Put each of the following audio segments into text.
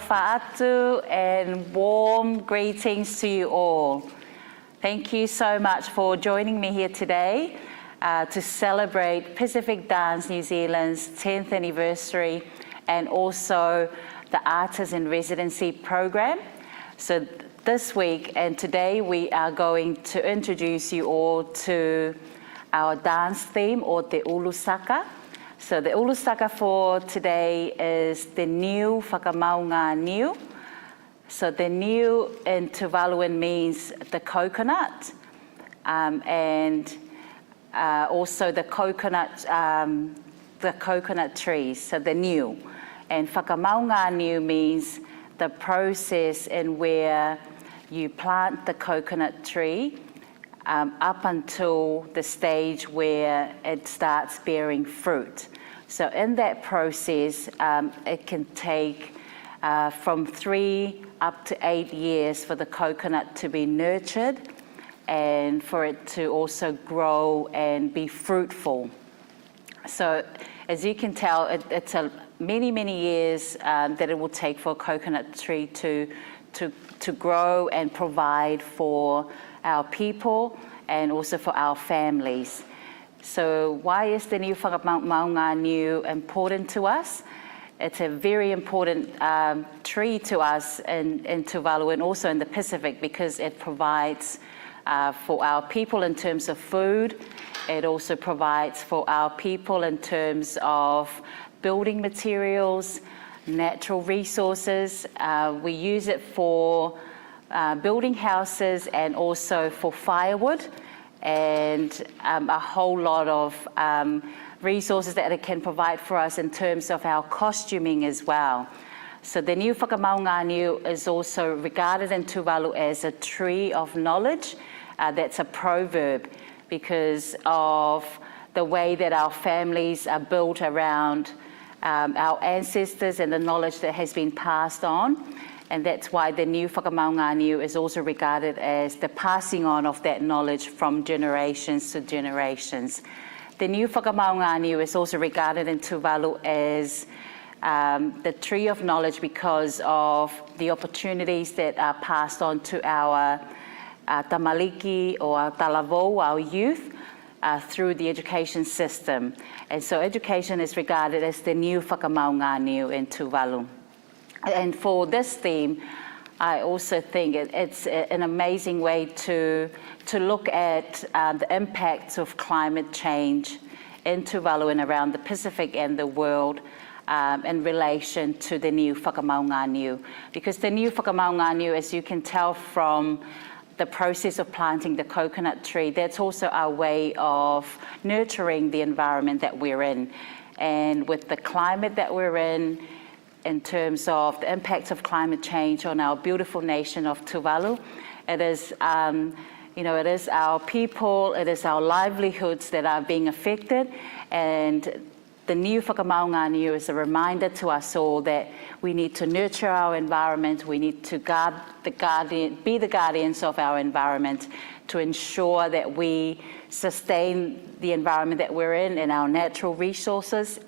Alofa atu and warm greetings to you all. Thank you so much for joining me here today to celebrate Pacific Dance New Zealand's 10th anniversary and also the Artists in Residency program. So this week and today we are going to introduce you all to our dance theme, or the Ulusaka. So the Ulusaka for today is the new Fakamauganiu. So the new in Tuvaluan means the coconut, and also the coconut trees, so the new. And Fakamauganiu means the process in where you plant the coconut tree up until the stage where it starts bearing fruit. So in that process, it can take from 3 up to 8 years for the coconut to be nurtured and for it to also grow and be fruitful. So as you can tell, it's many, many years that it will take for a coconut tree to grow and provide for our people and also for our families. So why is the new Fakamauganiu important to us? It's a very important tree to us in Tuvalu and also in the Pacific because it provides for our people in terms of food. It also provides for our people in terms of building materials, natural resources. We use it for building houses and also for firewood and a whole lot of resources that it can provide for us in terms of our costuming as well. So the new Fakamauganiu is also regarded in Tuvalu as a tree of knowledge. That's a proverb because of the way that our families are built around our ancestors and the knowledge that has been passed on. And that's why the new Fakamauganiu is also regarded as the passing on of that knowledge from generations to generations. The new Fakamauganiu is also regarded in Tuvalu as the tree of knowledge because of the opportunities that are passed on to our tamaliki or our talavo, our youth, through the education system. And so education is regarded as the new Fakamauganiu in Tuvalu. And for this theme, I also think it's an amazing way to look at the impacts of climate change in Tuvalu and around the Pacific and the world in relation to the new Fakamauganiu. Because the new Fakamauganiu, as you can tell from the process of planting the coconut tree, that's also our way of nurturing the environment that we're in. And with the climate that we're in terms of the impacts of climate change on our beautiful nation of Tuvalu, it is, it is our people, it is our livelihoods that are being affected, and the new Fakamauganiu is a reminder to us all that we need to nurture our environment, we need to be the guardians of our environment to ensure that we sustain the environment that we're in and our natural resources,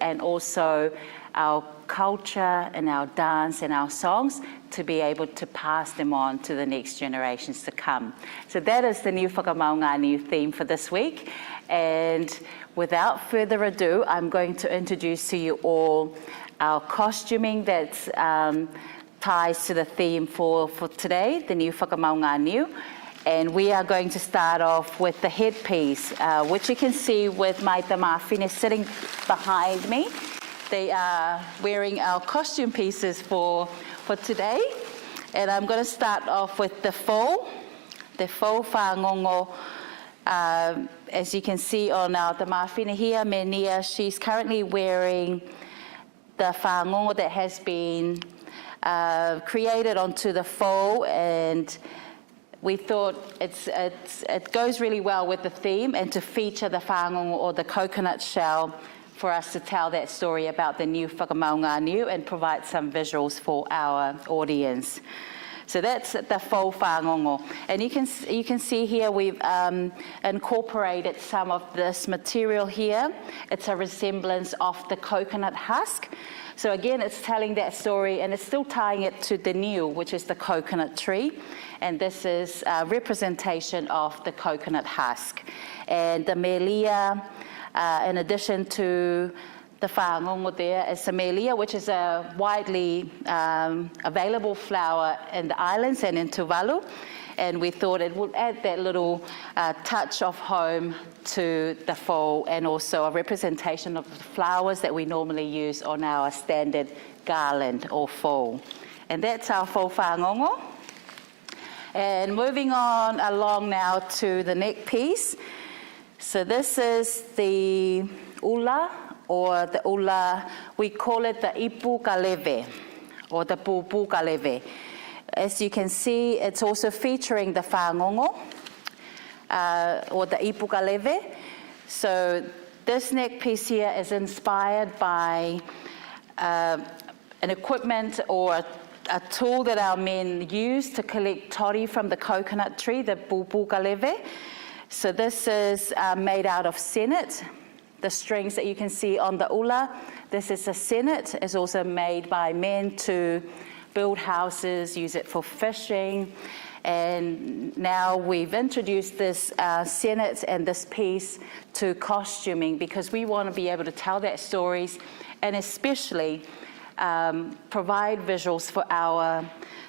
and also our culture and our dance and our songs to be able to pass them on to the next generations to come. So that is the new Fakamauganiu theme for this week. And without further ado, I'm going to introduce to you all our costuming that ties to the theme for today, the new Fakamauganiu. And we are going to start off with the headpiece, which you can see with my tamawhine sitting behind me. They are wearing our costume pieces for today. And I'm going to start off with the faux whangongo. As you can see on our tamawhine here, Menia, she's currently wearing the whangongo that has been created onto the faux, and we thought it goes really well with the theme and to feature the whangongo or the coconut shell for us to tell that story about the new Fakamauganiu and provide some visuals for our audience. So that's the faux whangongo. And you can see here we've incorporated some of this material here. It's a resemblance of the coconut husk. So again, it's telling that story, and it's still tying it to the niu, which is the coconut tree. And this is a representation of the coconut husk. And the melia, in addition to the whangongo there, is the melia, which is a widely available flower in the islands and in Tuvalu. And we thought it would add that little touch of home to the fall, and also a representation of the flowers that we normally use on our standard garland or fall. And that's our fall whangongo. And moving on along now to the neck piece. So this is the ula, or the ula, we call it the ipukaleve, or the pupukaleve. As you can see, it's also featuring the whangongo, or the ipukaleve. So this neck piece here is inspired by an equipment or a tool that our men use to collect tori from the coconut tree, the pupukaleve. So this is made out of senet. The strings that you can see on the ula, this is a senet. It's also made by men to build houses, use it for fishing. And now we've introduced this senet and this piece to costuming, because we want to be able to tell that stories, and especially provide visuals for our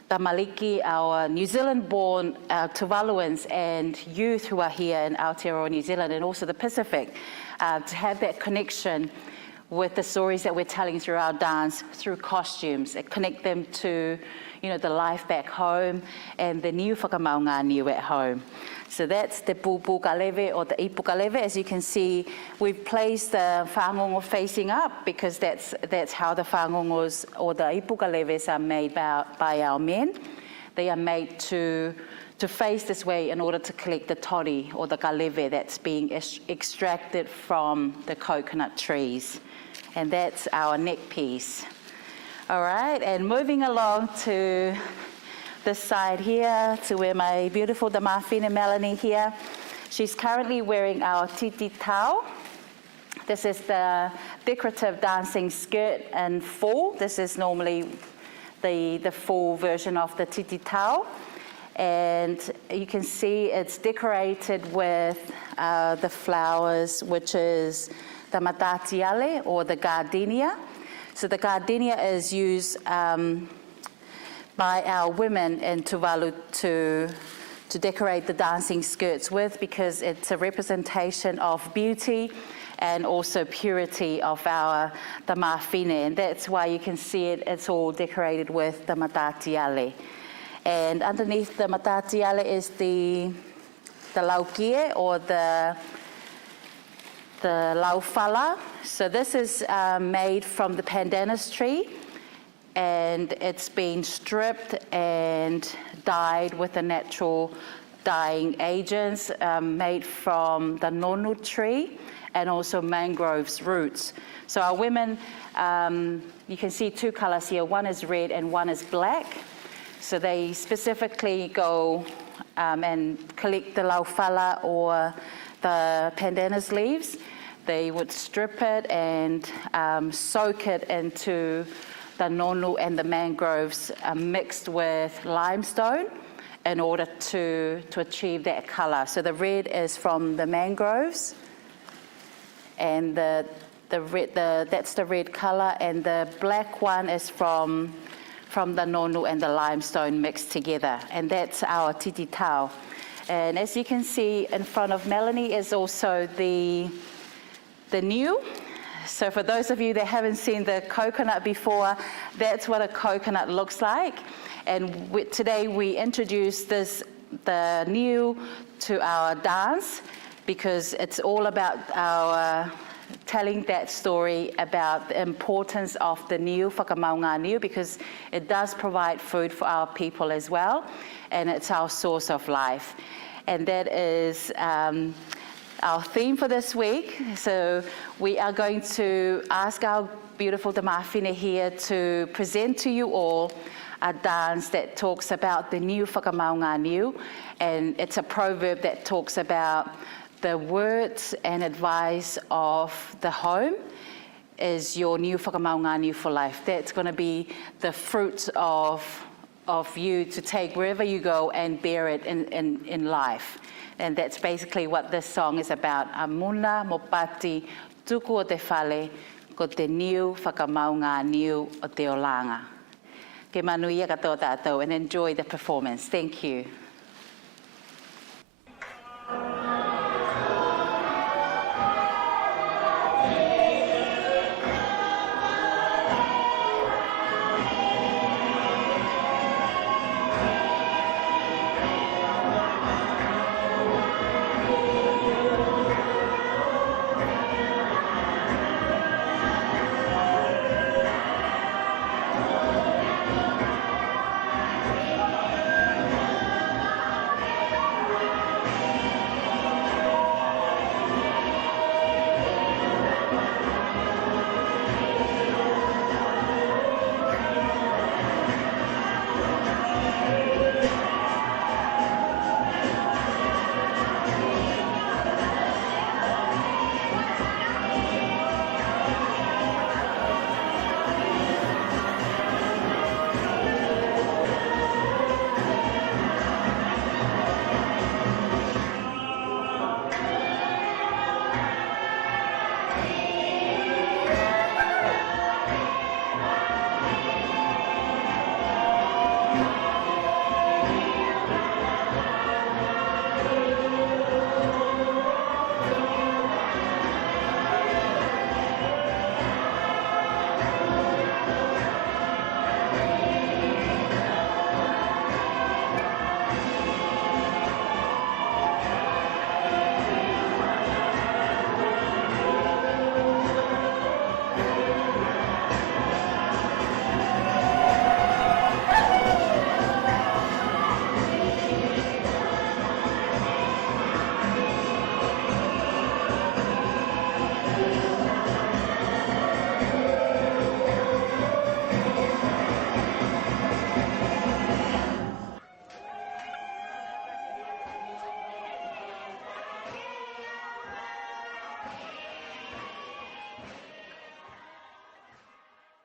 tamaliki, our New Zealand-born Tuvaluans and youth who are here in Aotearoa, New Zealand, and also the Pacific, to have that connection with the stories that we're telling through our dance, through costumes, and connect them to, you know, the life back home and the new Fakamauganiu at home. So that's the pupukaleve or the ipukaleve. As you can see, we've placed the whangongo facing up, because that's how the whangongos or the ipukaleves are made by our men. They are made to face this way in order to collect the tori or the kaleve that's being extracted from the coconut trees. And that's our neck piece. All right, and moving along to this side here, to where my beautiful Damawhine Melanie here. She's currently wearing our titi tau. This is the decorative dancing skirt in full. This is normally the full version of the titi tau. And you can see it's decorated with the flowers, which is the matatiale or the gardenia. So the gardenia is used by our women in Tuvalu to decorate the dancing skirts with, because it's a representation of beauty and also purity of our Damawhine. And that's why you can see it's all decorated with the matatiale. And underneath the matatiale is the laukie, or the laufala. So this is made from the pandanus tree, and it's been stripped and dyed with the natural dyeing agents made from the nonu tree and also mangroves roots. So our women, you can see two colors here. One is red and one is black. So they specifically go and collect the laufala or the pandanus leaves. They would strip it and soak it into the nonu and the mangroves mixed with limestone in order to achieve that color. So the red is from the mangroves, and that's the red color, and the black one is from the nonu and the limestone mixed together, and that's our titi tau. And as you can see in front of Melanie is also the niu. So for those of you that haven't seen the coconut before, that's what a coconut looks like. And today we introduce the niu to our dance, because it's all about our telling that story about the importance of the niu, Fakamauganiu, because it does provide food for our people as well, and it's our source of life. And that is our theme for this week. So we are going to ask our beautiful Damawhine here to present to you all a dance that talks about the new Fakamauganiu, and it's a proverb that talks about the words and advice of the home is your new Fakamauganiu for life. That's going to be the fruit of you to take wherever you go and bear it in life. And that's basically what this song is about. Amuna mopati tuku o te whale ko te niu Fakamauganiu o te olanga. Ke manuia katoa tātou, and enjoy the performance. Thank you.